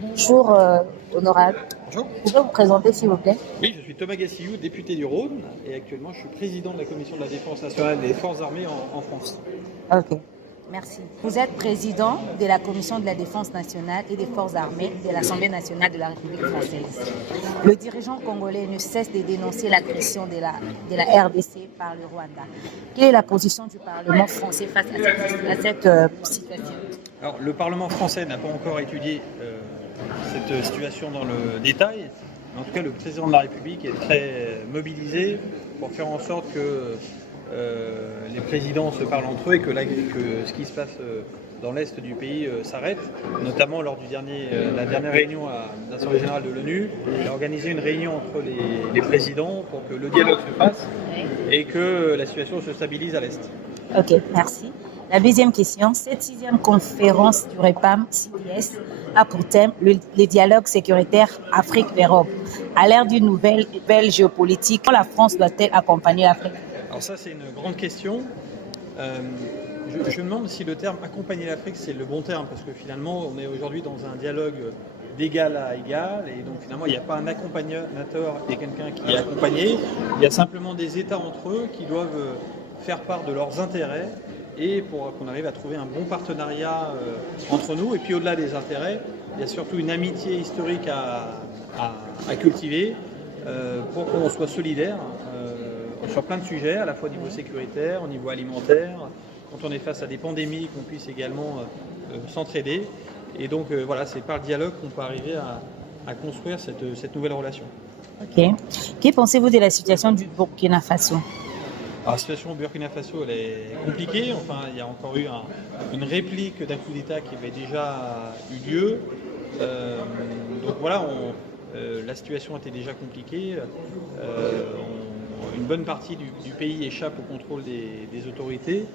Bonjour, honorable. Bonjour. Pouvez vous présenter, s'il vous plaît? Oui, je suis Thomas Gassillou, député du Rhône, et actuellement je suis président de la Commission de la Défense nationale des Forces armées en France. Ok, merci. Vous êtes président de la Commission de la Défense nationale et des Forces armées de l'Assemblée nationale de la République française. Le dirigeant congolais ne cesse de dénoncer l'agression de la RDC par le Rwanda. Quelle est la position du Parlement français face à cette situation? Alors, le Parlement français n'a pas encore étudié cette situation dans le détail. En tout cas, le président de la République est très mobilisé pour faire en sorte que les présidents se parlent entre eux et que ce qui se passe dans l'est du pays s'arrête. Notamment lors la dernière réunion à l'Assemblée générale de l'ONU, il a organisé une réunion entre les présidents pour que le dialogue se fasse et que la situation se stabilise à l'est. Ok, merci. La deuxième question, cette sixième conférence du REPAM-CIS a pour thème le dialogue sécuritaire Afrique-Europe. À l'ère d'une nouvelle géopolitique, comment la France doit-elle accompagner l'Afrique? Alors ça, c'est une grande question. Je me demande si le terme accompagner l'Afrique, c'est le bon terme, parce que finalement, on est aujourd'hui dans un dialogue d'égal à égal, et donc finalement, il n'y a pas un accompagnateur et quelqu'un qui est accompagné. Il y a simplement des États entre eux qui doivent faire part de leurs intérêts et pour qu'on arrive à trouver un bon partenariat entre nous. Et puis au-delà des intérêts, il y a surtout une amitié historique à cultiver pour qu'on soit solidaires sur plein de sujets, à la fois au niveau sécuritaire, au niveau alimentaire, quand on est face à des pandémies, qu'on puisse également s'entraider. Et donc voilà, c'est par le dialogue qu'on peut arriver à construire cette nouvelle relation. Ok. Que pensez-vous de la situation du Burkina Faso? Alors, la situation au Burkina Faso, elle est compliquée. Enfin, il y a encore eu une réplique d'un coup d'État qui avait déjà eu lieu. Donc voilà, la situation était déjà compliquée. Une bonne partie du pays échappe au contrôle des autorités.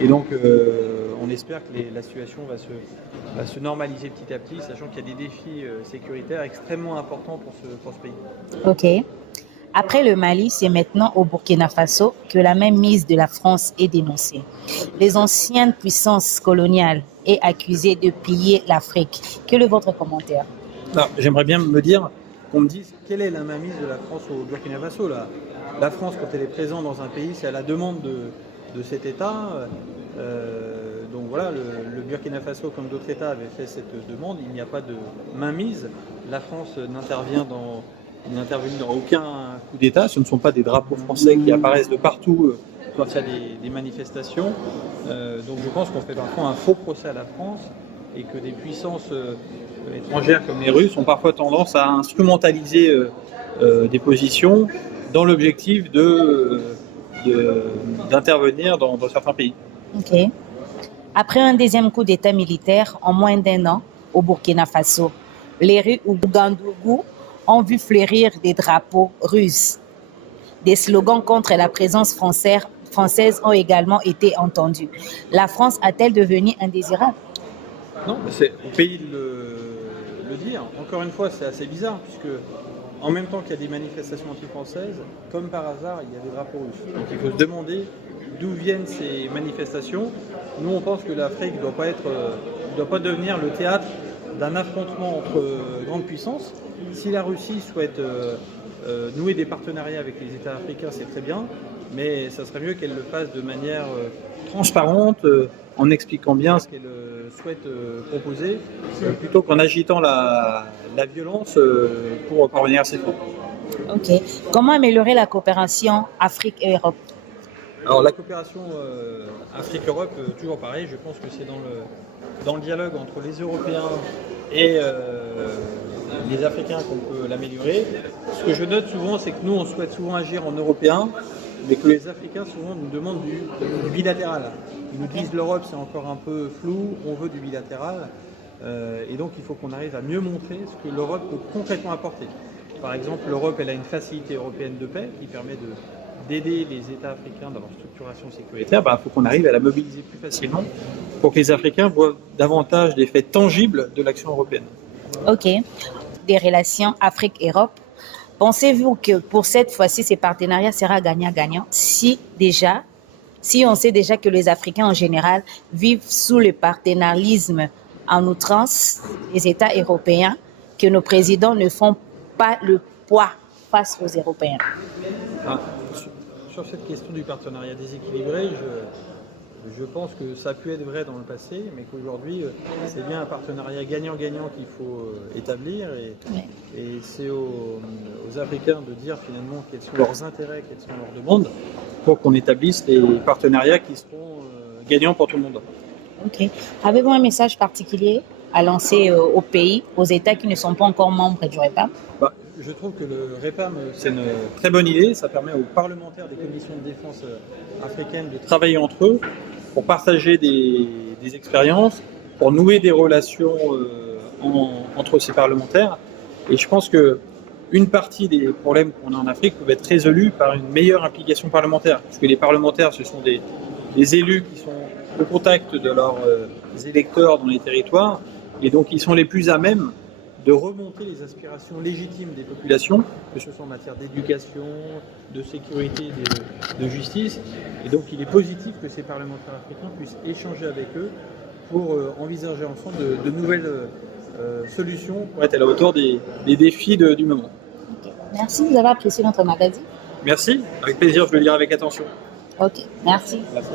Et donc, on espère que la situation va se normaliser petit à petit, sachant qu'il y a des défis sécuritaires extrêmement importants pour ce pays. Ok. Après le Mali, c'est maintenant au Burkina Faso que la mainmise de la France est dénoncée. Les anciennes puissances coloniales est accusée de piller l'Afrique. Quel est votre commentaire? Alors, j'aimerais bien qu'on me dise quelle est la mainmise de la France au Burkina Faso. La France, quand elle est présente dans un pays, c'est à la demande de cet État. Donc voilà, le Burkina Faso, comme d'autres États, avait fait cette demande. Il n'y a pas de mainmise. La France n'intervenu dans aucun coup d'État. Ce ne sont pas des drapeaux français qui apparaissent de partout quand il y a des manifestations. Donc je pense qu'on fait parfois un faux procès à la France et que des puissances étrangères comme les Russes ont parfois tendance à instrumentaliser des positions dans l'objectif d'intervenir dans certains pays. Ok. Après un deuxième coup d'État militaire en moins d'1 an au Burkina Faso, les rues Ouagadougou ont vu fleurir des drapeaux russes. Des slogans contre la présence française ont également été entendus. La France a-t-elle devenu indésirable? Non, mais c'est au pays de le dire. Encore une fois, c'est assez bizarre, puisque en même temps qu'il y a des manifestations anti-françaises, comme par hasard, il y a des drapeaux russes. Donc il faut se demander d'où viennent ces manifestations. Nous, on pense que l'Afrique ne doit pas devenir le théâtre d'un affrontement entre grandes puissances. Si la Russie souhaite nouer des partenariats avec les États africains, c'est très bien, mais ça serait mieux qu'elle le fasse de manière transparente, en expliquant bien ce qu'elle souhaite proposer, plutôt qu'en agitant la violence pour parvenir à ses fins. Ok. Comment améliorer la coopération Afrique et Europe? Alors la coopération Afrique-Europe, toujours pareil, je pense que c'est dans le dialogue entre les Européens et les Africains qu'on peut l'améliorer. Ce que je note souvent, c'est que nous, on souhaite souvent agir en européen, mais que les Africains souvent nous demandent du bilatéral. Ils nous disent l'Europe c'est encore un peu flou, on veut du bilatéral. Et donc il faut qu'on arrive à mieux montrer ce que l'Europe peut concrètement apporter. Par exemple, l'Europe elle a une facilité européenne de paix qui permet d'aider les États africains dans leur structuration sécuritaire. Il faut qu'on arrive à la mobiliser plus facilement pour que les Africains voient davantage d'effets tangibles de l'action européenne. Ok. Des relations Afrique-Europe. Pensez-vous que pour cette fois-ci, ces partenariats sera gagnant-gagnant si on sait déjà que les Africains en général vivent sous le partenarialisme en outrance les États européens que nos présidents ne font pas le poids face aux Européens? Ah, sur cette question du partenariat déséquilibré, je pense que ça a pu être vrai dans le passé, mais qu'aujourd'hui, c'est bien un partenariat gagnant-gagnant qu'il faut établir. Et c'est aux Africains de dire finalement quels sont leurs intérêts, quelles sont leurs demandes, pour qu'on établisse des partenariats qui seront gagnants pour tout le monde. Ok. Avez-vous un message particulier à lancer aux pays, aux États qui ne sont pas encore membres du REPAM? Je trouve que le REPAM, c'est une très bonne idée. Ça permet aux parlementaires des commissions de défense africaines de travailler entre eux pour partager des expériences, pour nouer des relations entre ces parlementaires. Et je pense qu'une partie des problèmes qu'on a en Afrique peuvent être résolus par une meilleure implication parlementaire. Parce que les parlementaires, ce sont des élus qui sont au contact de leurs électeurs dans les territoires, et donc ils sont les plus à même de remonter les aspirations légitimes des populations, que ce soit en matière d'éducation, de sécurité, de justice. Et donc il est positif que ces parlementaires africains puissent échanger avec eux pour envisager ensemble de nouvelles solutions pour être à la hauteur des défis du moment. Okay. Merci, vous avez apprécié notre magazine? Merci, avec plaisir, je le lirai avec attention. Ok, merci. Merci.